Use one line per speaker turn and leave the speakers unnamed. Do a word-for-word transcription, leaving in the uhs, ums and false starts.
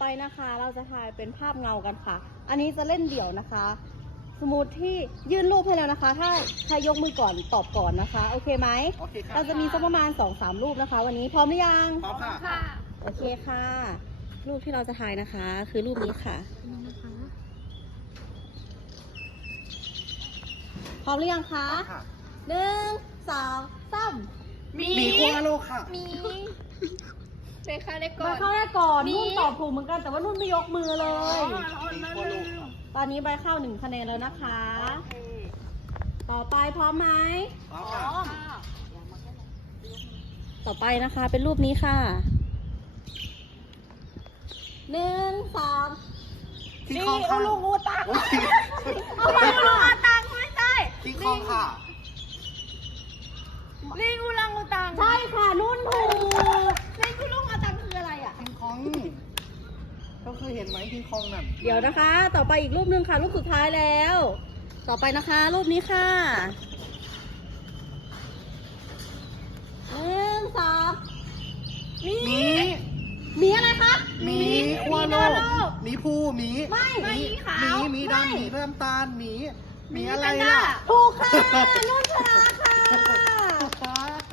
ไปนะคะเราจะถ่ายเป็นภาพเงากันค่ะ อันนี้จะเล่นเดี่ยวนะคะ สมมติที่ยื่นรูปให้แล้วนะคะ ถ้าใครยกมือก่อนตอบก่อนนะคะ โอเคไหม
โอเคค่ะ
เราจะมีสักประมาณ สองสาม รูปนะคะ วันนี้พร้อมหรือยัง
พร้อมค่ะ
โอเคค่ะ รูปที่เราจะถ่ายนะคะ คือรูปนี้ค่ะ พร้อมหรือยังคะ
ค่ะ
หนึ่งสองสาม
มี
หมีคุงฮาโลค่ะ
มีเด็กค่ะเล็กก่อ
มาน เข้าแรกก่อน
มี
นุ่นตอบถูกเหมือนกันแต่ว่านุ่นไม่ยกมือเลย
หมีคุงฮาโลค่ะ
ตอนนี้ใบเข้าหนึ่งคะแนนแล้วนะคะ ต่อไปพร้อมไหม
พร้อมค่ะ
ต่อไปนะคะเป็นรูปนี้ค่ะ หนึ่งสอง
คิงคองค่ะ
ลูกงูตา
โอ้ย
เอาไปอุลังอุตังไม่ใช่
คิงคองค่ะ
ลิงอุลังอุตัง
ใช่ค่ะนุ่นถูก
ลิงอุลังอุตังคืออะไรอ่ะ
คิงคองเราเคยเห็นไหมคิงคองนั่น
เดี๋ยวนะคะ ต่อไปอีกรูปหนึ่งค่ะ รูปสุดท้ายแล้ว ต่อไปนะคะ รูปนี้ค่ะหนึ่งสอง
มี
หมี
หมีอะไรคะ
หมีคุงฮาโลหมีภูหมี
ไม่
หมี
ขาว
หมีหมี
ไม่
ดำหมีน้ำตาลหมีหมีอะไร
แพนด้า
ล่ะ
ถูกค่ะนุ่นชนะค่ะ